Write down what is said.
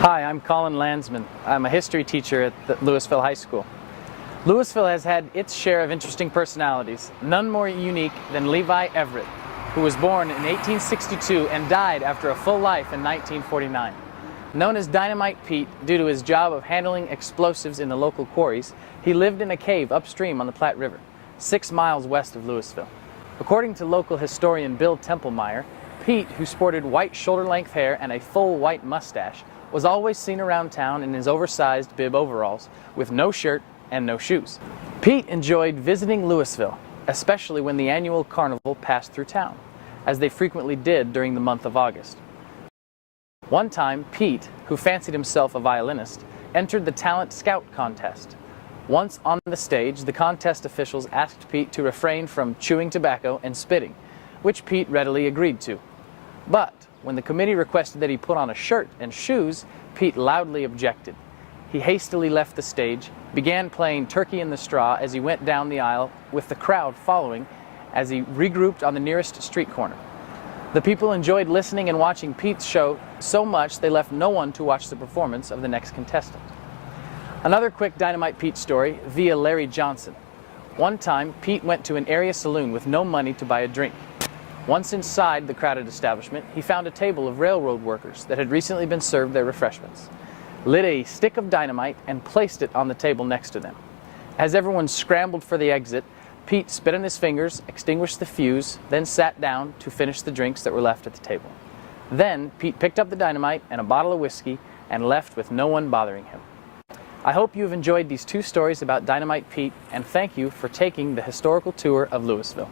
Hi, I'm Colin Landsman. I'm a history teacher at the Louisville High School. Louisville has had its share of interesting personalities, none more unique than Levi Everett, who was born in 1862 and died after a full life in 1949. Known as Dynamite Pete due to his job of handling explosives in the local quarries, he lived in a cave upstream on the Platte River, 6 miles west of Louisville. According to local historian Bill Templemeyer, Pete, who sported white shoulder-length hair and a full white mustache, was always seen around town in his oversized bib overalls with no shirt and no shoes. Pete enjoyed visiting Louisville, especially when the annual carnival passed through town, as they frequently did during the month of August. One time, Pete, who fancied himself a violinist, entered the Talent Scout contest. Once on the stage, the contest officials asked Pete to refrain from chewing tobacco and spitting, which Pete readily agreed to. But when the committee requested that he put on a shirt and shoes, Pete loudly objected. He hastily left the stage, began playing Turkey in the Straw as he went down the aisle, with the crowd following as he regrouped on the nearest street corner. The people enjoyed listening and watching Pete's show so much they left no one to watch the performance of the next contestant. Another quick Dynamite Pete story via Larry Johnson. One time, Pete went to an area saloon with no money to buy a drink. Once inside the crowded establishment, he found a table of railroad workers that had recently been served their refreshments, lit a stick of dynamite, and placed it on the table next to them. As everyone scrambled for the exit, Pete spit on his fingers, extinguished the fuse, then sat down to finish the drinks that were left at the table. Then Pete picked up the dynamite and a bottle of whiskey and left with no one bothering him. I hope you have enjoyed these 2 stories about Dynamite Pete, and thank you for taking the historical tour of Louisville.